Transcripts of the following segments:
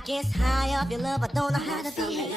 I guess high off your love, I don't know how to be.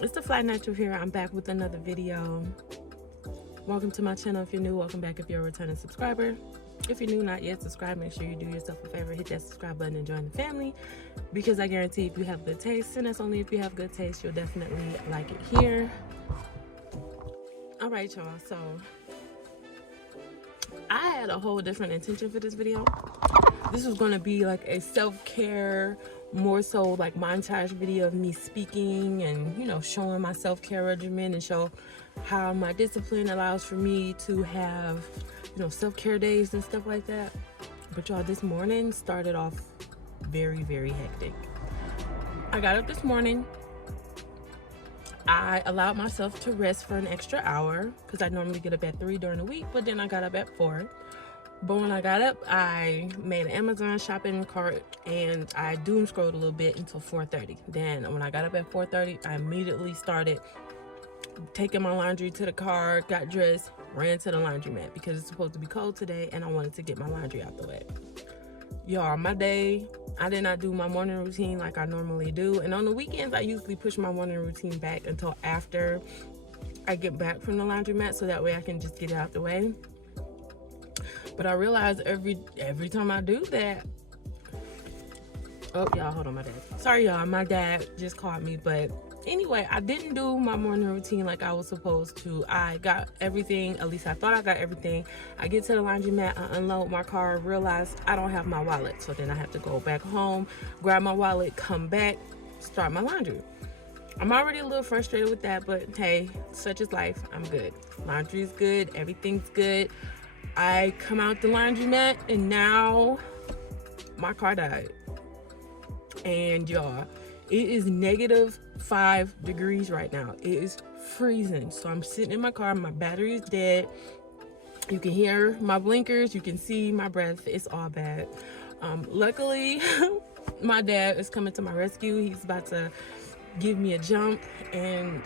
It's the Fly Natural here. I'm back with another video. Welcome to my channel. If you're new, welcome back if you're a returning subscriber. If you're new, not yet subscribed, make sure you do yourself a favor, hit that subscribe button and join the family, because I guarantee if you have good taste, and that's only if you have good taste, you'll definitely like it here. All right, y'all, so I had a whole different intention for this video. This was going to be like a self-care, more so like montage video of me speaking and, you know, showing my self-care regimen and show how my discipline allows for me to have, you know, self-care days and stuff like that. But y'all, this morning started off very, very hectic. I got up this morning. I allowed myself to rest for an extra hour because I normally get up at 3 during the week, but then I got up at 4. But when I got up, I made an Amazon shopping cart and I doom scrolled a little bit until 4:30. Then when I got up at 4:30, I immediately started taking my laundry to the car, got dressed, ran to the laundromat because it's supposed to be cold today and I wanted to get my laundry out the way. Y'all, my day, I did not do my morning routine like I normally do. And on the weekends, I usually push my morning routine back until after I get back from the laundromat so that way I can just get it out the way. But I realize every time I do that, oh y'all, hold on, my dad. Sorry y'all, my dad just called me. But anyway, I didn't do my morning routine like I was supposed to. I got everything, at least I thought I got everything. I get to the laundromat, I unload my car, realize I don't have my wallet. So then I have to go back home, grab my wallet, come back, start my laundry. I'm already a little frustrated with that, but hey, such is life. I'm good. Laundry is good, everything's good. I come out the laundromat and now my car died. And y'all, it is -5 degrees right now. It is freezing. So I'm sitting in my car, my battery is dead. You can hear my blinkers, you can see my breath. It's all bad. Luckily, my dad is coming to my rescue. He's about to give me a jump and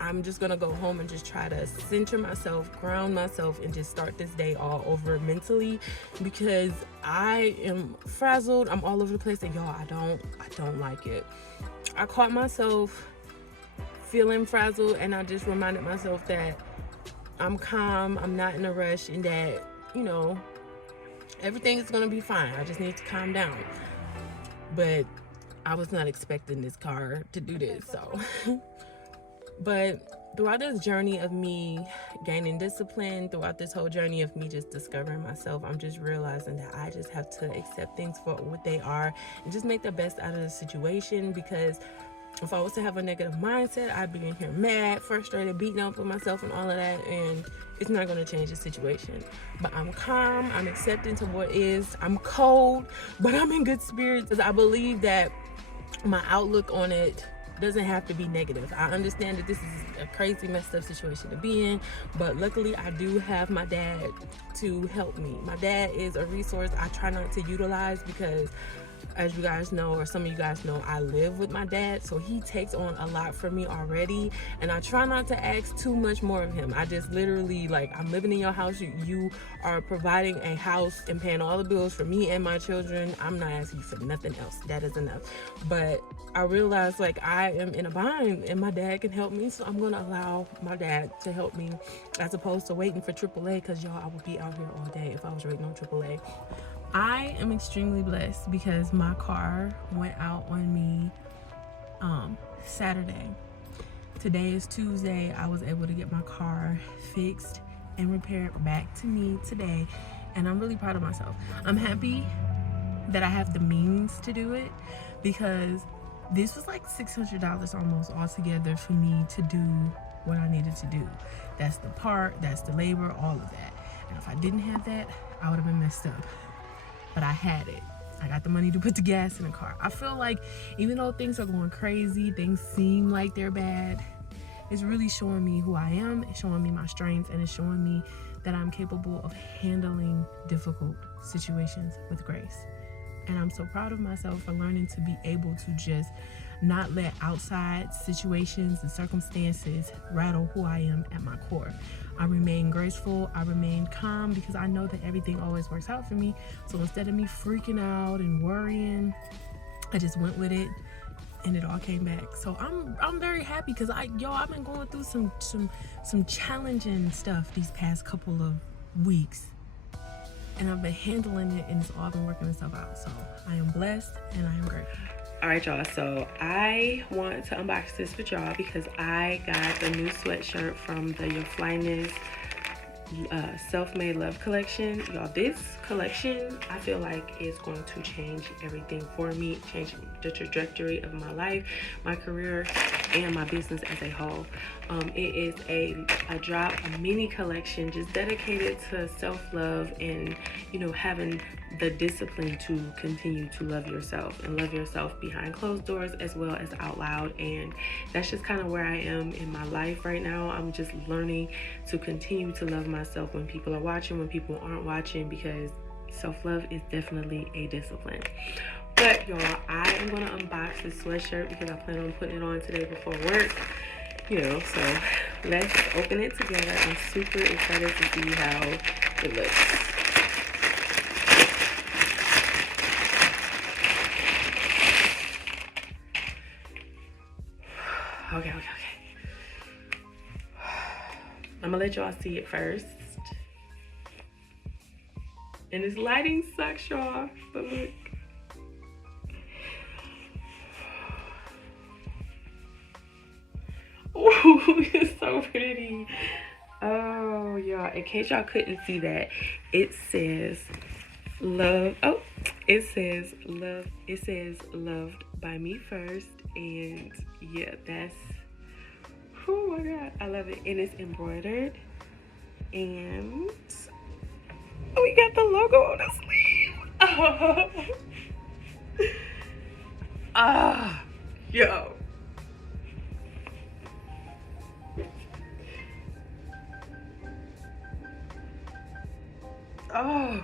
I'm just gonna go home and just try to center myself, ground myself, and just start this day all over mentally because I am frazzled. I'm all over the place, and y'all, I don't like it. I caught myself feeling frazzled, and I just reminded myself that I'm calm, I'm not in a rush, and that, you know, everything is gonna be fine. I just need to calm down. But I was not expecting this car to do this, so. But throughout this journey of me gaining discipline, throughout this whole journey of me just discovering myself, I'm just realizing that I just have to accept things for what they are and just make the best out of the situation. Because if I was to have a negative mindset, I'd be in here mad, frustrated, beating up with myself and all of that, and it's not going to change the situation. But I'm calm, I'm accepting to what is. I'm cold, but I'm in good spirits because I believe that my outlook on it doesn't have to be negative. I understand that this is a crazy, messed up situation to be in, but luckily I do have my dad to help me. My dad is a resource I try not to utilize because as you guys know, or some of you guys know, I live with my dad, so he takes on a lot for me already, and I try not to ask too much more of him. I just literally, like, I'm living in your house, you are providing a house and paying all the bills for me and my children. I'm not asking you for nothing else. That is enough. But I realized, like, I am in a bind and my dad can help me, so I'm gonna allow my dad to help me, as opposed to waiting for AAA, because y'all, I would be out here all day if I was waiting on AAA. I am extremely blessed because my car went out on me Saturday. Today is Tuesday. I was able to get my car fixed and repaired back to me today, and I'm really proud of myself. I'm happy that I have the means to do it, because this was like $600 almost altogether for me to do what I needed to do. That's the part, that's the labor, all of that. And if I didn't have that, I would have been messed up. But I had it. I got the money to put the gas in the car. I feel like even though things are going crazy, things seem like they're bad, it's really showing me who I am, it's showing me my strengths, and it's showing me that I'm capable of handling difficult situations with grace. And I'm so proud of myself for learning to be able to just not let outside situations and circumstances rattle who I am at my core. I remain graceful, I remain calm, because I know that everything always works out for me. So instead of me freaking out and worrying, I just went with it and it all came back. So I'm very happy, because I've been going through some challenging stuff these past couple of weeks. And I've been handling it, and it's all been working itself out. So I am blessed and I am grateful. All right, y'all. So I want to unbox this with y'all because I got the new sweatshirt from the Your Flyness self-made love collection. Y'all, this collection I feel like is going to change everything for me, change the trajectory of my life, my career, and my business as a whole. It is a mini collection just dedicated to self-love and, you know, having the discipline to continue to love yourself and love yourself behind closed doors as well as out loud. And that's just kind of where I am in my life right now. I'm just learning to continue to love myself when people are watching, when people aren't watching, because self-love is definitely a discipline. But y'all, I am going to unbox this sweatshirt because I plan on putting it on today before work, you know, so let's open it together. I'm super excited to see how it looks. Okay. I'm gonna let y'all see it first. And this lighting sucks, y'all, but look. Ooh, it's so pretty. Oh, y'all, in case y'all couldn't see that, it says love. Oh, it says love. It says loved by me first. And yeah, that's, oh my God, I love it. And it's embroidered. And we got the logo on the sleeve. Oh. Yo. Oh.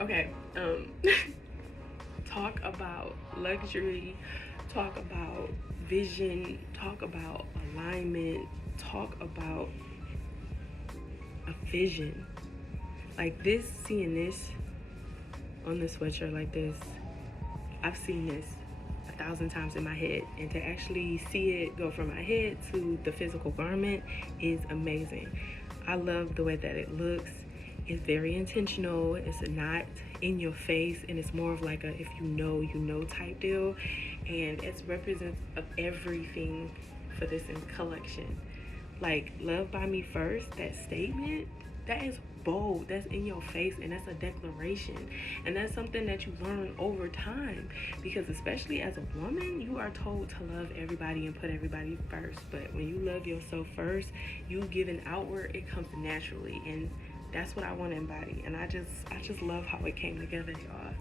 Okay, talk about luxury, talk about vision, talk about alignment, talk about a vision. Like this, seeing this on the sweatshirt like this, I've seen this 1,000 times in my head, and to actually see it go from my head to the physical garment is amazing. I love the way that it looks. It's very intentional. It's not in your face, and it's more of like a if you know type deal. And it's represents of everything for this collection. Like love by me first, that statement, that is bold, that's in your face, and that's a declaration. And that's something that you learn over time, because especially as a woman, you are told to love everybody and put everybody first. But when you love yourself first, you give an outward, it comes naturally. And that's what I want to embody. And I just love how it came together, y'all.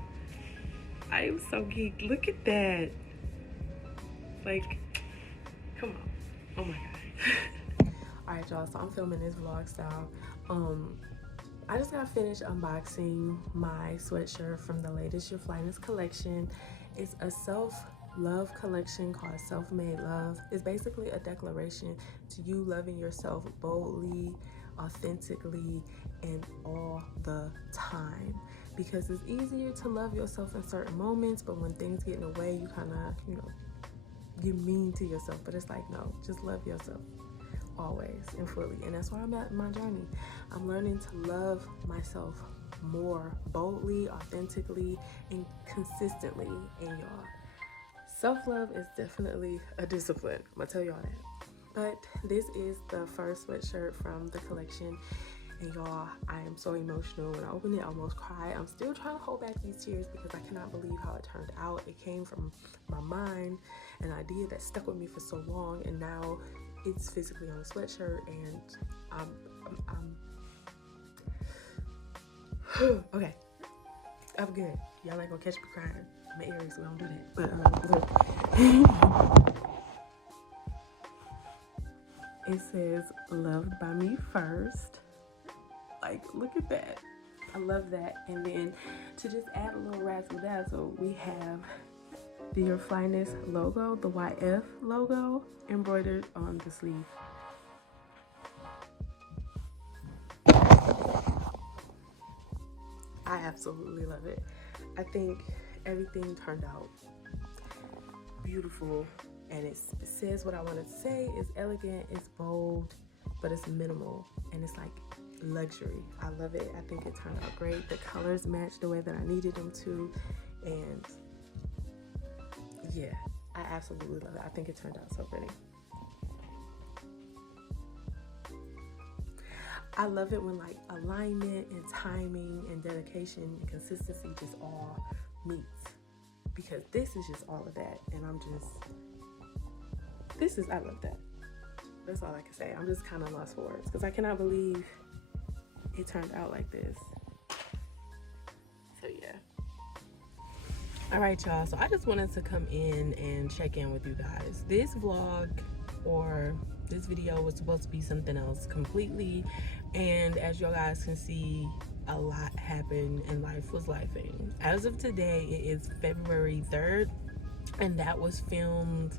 I am so geeked. Look at that. Like, come on. Oh my god. Alright, y'all, so I'm filming this vlog style. I just got finished unboxing my sweatshirt from the latest Your Flyness collection. It's a self-love collection called Self-Made Love. It's basically a declaration to you loving yourself boldly, authentically, and all the time. Because it's easier to love yourself in certain moments, but when things get in the way, you kind of, get mean to yourself. But it's like, no, just love yourself always and fully. And that's why I'm at my journey. I'm learning to love myself more boldly, authentically, and consistently. And y'all, self-love is definitely a discipline. I'm gonna tell y'all that. But this is the first sweatshirt from the collection, and y'all, I am so emotional. When I opened it, I almost cried. I'm still trying to hold back these tears because I cannot believe how it turned out. It came from my mind, an idea that stuck with me for so long, and now it's physically on a sweatshirt, and I'm okay, I'm good. Y'all ain't gonna catch me crying. I'm an Aries, so I don't do that. But look, it says "Loved by me first." Like, look at that. I love that. And then to just add a little razzle dazzle, we have the Your Flyness logo, the YF logo, embroidered on the sleeve. I absolutely love it. I think everything turned out beautiful, and it says what I wanted to say. It's elegant, it's bold, but it's minimal, and it's like luxury. I love it. I think it turned out great. The colors match the way that I needed them to, and yeah, I absolutely love it. I think it turned out so pretty. I love it when like alignment and timing and dedication and consistency just all meets, because this is just all of that, and I love that. That's all I can say. I'm just kind of lost for words because I cannot believe it turned out like this. So yeah. All right, y'all, so I just wanted to come in and check in with you guys. This vlog or this video was supposed to be something else completely, and as y'all guys can see, a lot happened and life was lifing. As of today, it is February 3rd, and that was filmed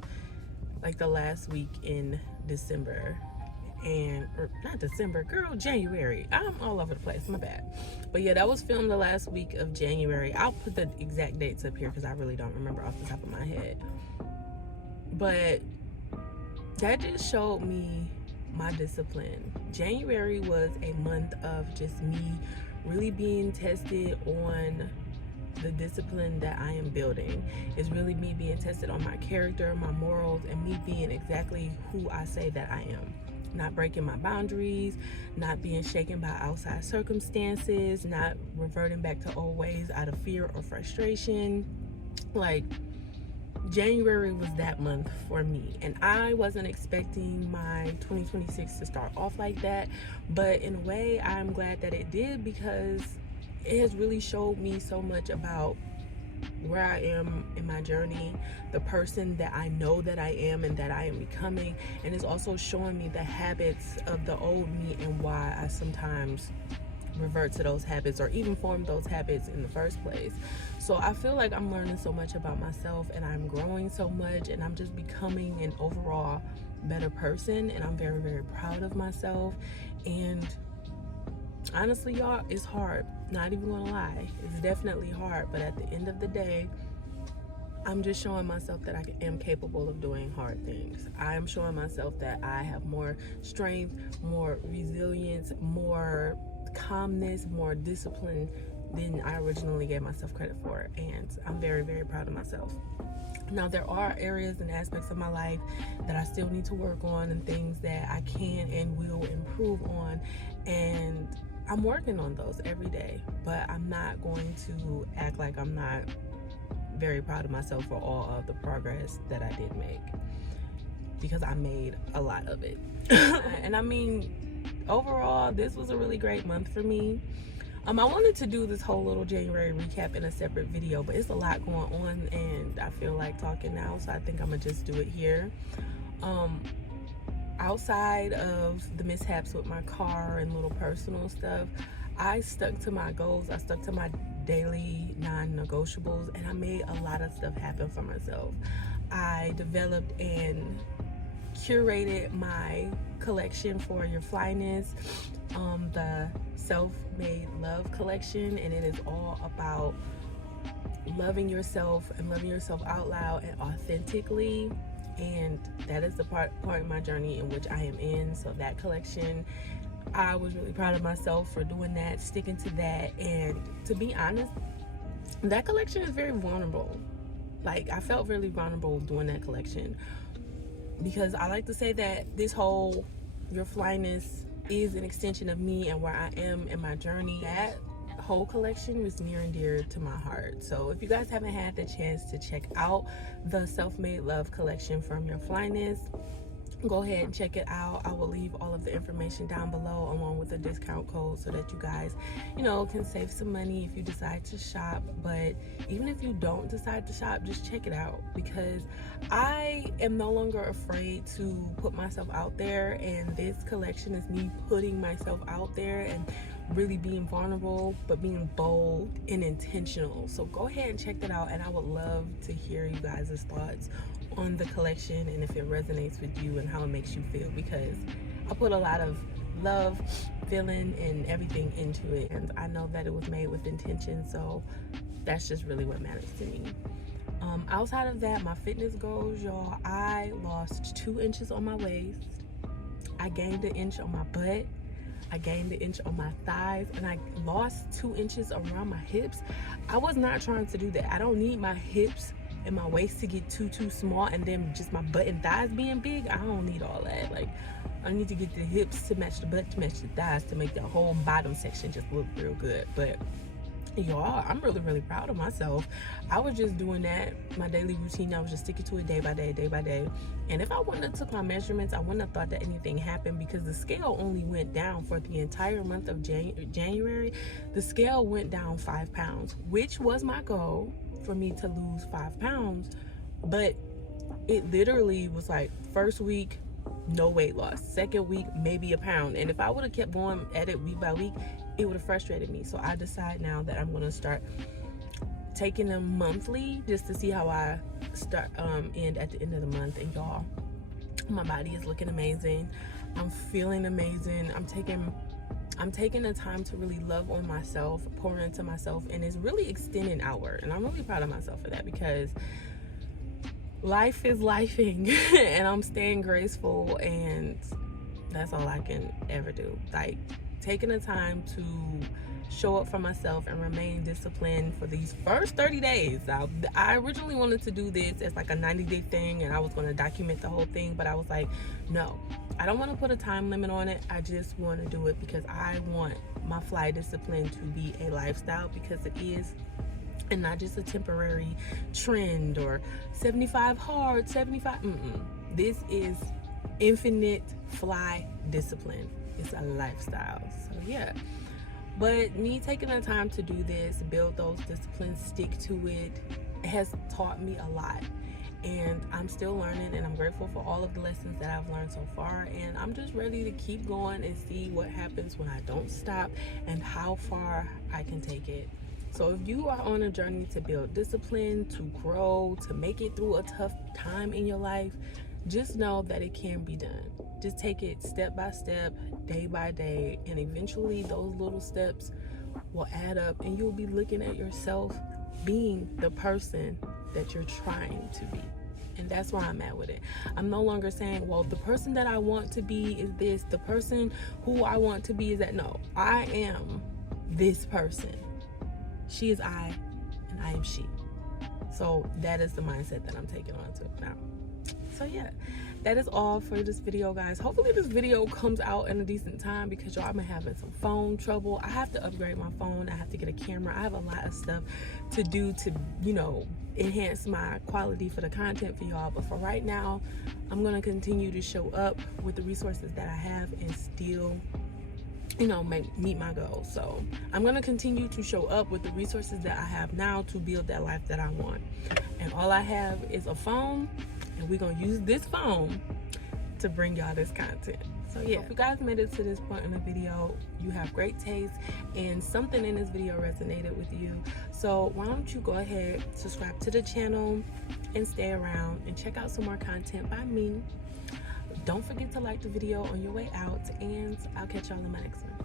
like the last week in December. Or not December, girl, January. I'm all over the place, my bad. But yeah, that was filmed the last week of January. I'll put the exact dates up here because I really don't remember off the top of my head. But that just showed me my discipline. January was a month of just me really being tested on the discipline that I am building. It's really me being tested on my character, my morals, and me being exactly who I say that I am. Not breaking my boundaries, not being shaken by outside circumstances, not reverting back to old ways out of fear or frustration. Like, January was that month for me, and I wasn't expecting my 2026 to start off like that, but in a way I'm glad that it did, because it has really showed me so much about where I am in my journey, the person that I know that I am and that I am becoming, and it's also showing me the habits of the old me and why I sometimes revert to those habits or even form those habits in the first place. So I feel like I'm learning so much about myself, and I'm growing so much, and I'm just becoming an overall better person, and I'm very, very proud of myself. And honestly, y'all, it's hard. Not even gonna lie, it's definitely hard, but at the end of the day, I'm just showing myself that I am capable of doing hard things. I am showing myself that I have more strength, more resilience, more calmness, more discipline than I originally gave myself credit for, and I'm very, very proud of myself. Now, there are areas and aspects of my life that I still need to work on, and things that I can and will improve on, and I'm working on those every day. But I'm not going to act like I'm not very proud of myself for all of the progress that I did make, because I made a lot of it. And I mean, overall, this was a really great month for me. I wanted to do this whole little January recap in a separate video, but it's a lot going on and I feel like talking now, so I think I'm gonna just do it here. Outside of the mishaps with my car and little personal stuff, I stuck to my goals. I stuck to my daily non-negotiables, and I made a lot of stuff happen for myself. I developed and curated my collection for Your Flyness, the self-made love collection, and it is all about loving yourself and loving yourself out loud and authentically. And that is the part of my journey in which I am in. So that collection, I was really proud of myself for doing that, sticking to that. And to be honest, that collection is very vulnerable. Like, I felt really vulnerable doing that collection, because I like to say that this whole Your Flyness is an extension of me and where I am in my journey. That whole collection was near and dear to my heart. So if you guys haven't had the chance to check out the self-made love collection from Your Flyness, go ahead and check it out. I will leave all of the information down below along with a discount code so that you guys, you know, can save some money if you decide to shop. But even if you don't decide to shop, just check it out, because I am no longer afraid to put myself out there, and this collection is me putting myself out there and really being vulnerable, but being bold and intentional. So go ahead and check that out, and I would love to hear you guys' thoughts on the collection and if it resonates with you and how it makes you feel, because I put a lot of love, feeling, and everything into it, and I know that it was made with intention, so that's just really what matters to me. Outside of that, my fitness goals, y'all, I lost 2 inches on my waist, I gained 1 inch on my butt, I gained 1 inch on my thighs, and I lost 2 inches around my hips. I was not trying to do that. I don't need my hips and my waist to get too small, and then just my butt and thighs being big. I don't need all that. Like, I need to get the hips to match the butt to match the thighs to make the whole bottom section just look real good. But y'all, I'm really proud of myself. I was just doing that, my daily routine. I was just sticking to it day by day. And if I wouldn't have took my measurements, I wouldn't have thought that anything happened, because the scale only went down for the entire month of January. The scale went down 5 pounds, which was my goal, for me to lose 5 pounds. But it literally was like, first week, no weight loss. Second week, maybe a pound. And if I would have kept going at it week by week, it would have frustrated me. So I decide now that I'm going to start taking them monthly, just to see how I end at the end of the month. And y'all, my body is looking amazing. I'm feeling amazing. I'm taking the time to really love on myself, pour into myself, and it's really extending outward. And I'm really proud of myself for that, because life is lifing and I'm staying graceful, and that's all I can ever do. Like, taking the time to show up for myself and remain disciplined for these first 30 days. I originally wanted to do this as like a 90-day thing, and I was going to document the whole thing, but I was like, no, I don't want to put a time limit on it. I just want to do it because I want my fly discipline to be a lifestyle, because it is, and not just a temporary trend or 75 hard, 75. This is infinite fly discipline. It's a lifestyle. So yeah, but me taking the time to do this, build those disciplines, stick to it, has taught me a lot. And I'm still learning, and I'm grateful for all of the lessons that I've learned so far, and I'm just ready to keep going and see what happens when I don't stop and how far I can take it. So if you are on a journey to build discipline, to grow, to make it through a tough time in your life, just know that it can be done. Just take it step by step, day by day, and eventually those little steps will add up, and you'll be looking at yourself being the person that you're trying to be. And that's where I'm at with it. I'm no longer saying, well, the person that I want to be is this, the person who I want to be is that. No, I am this person. She is I, and I am she. So that is the mindset that I'm taking on to now. So yeah, that is all for this video, guys. Hopefully this video comes out in a decent time, because y'all, I've been having some phone trouble. I have to upgrade my phone. I have to get a camera. I have a lot of stuff to do to, you know, enhance my quality for the content for y'all. But for right now, I'm going to continue to show up with the resources that I have and still you know, meet my goals. So I'm gonna continue to show up with the resources that I have now to build that life that I want. And all I have is a phone, and we're gonna use this phone to bring y'all this content. So yeah, if you guys made it to this point in the video, you have great taste and something in this video resonated with you. So why don't you go ahead, subscribe to the channel, and stay around and check out some more content by me. Don't forget to like the video on your way out, and I'll catch y'all in my next one.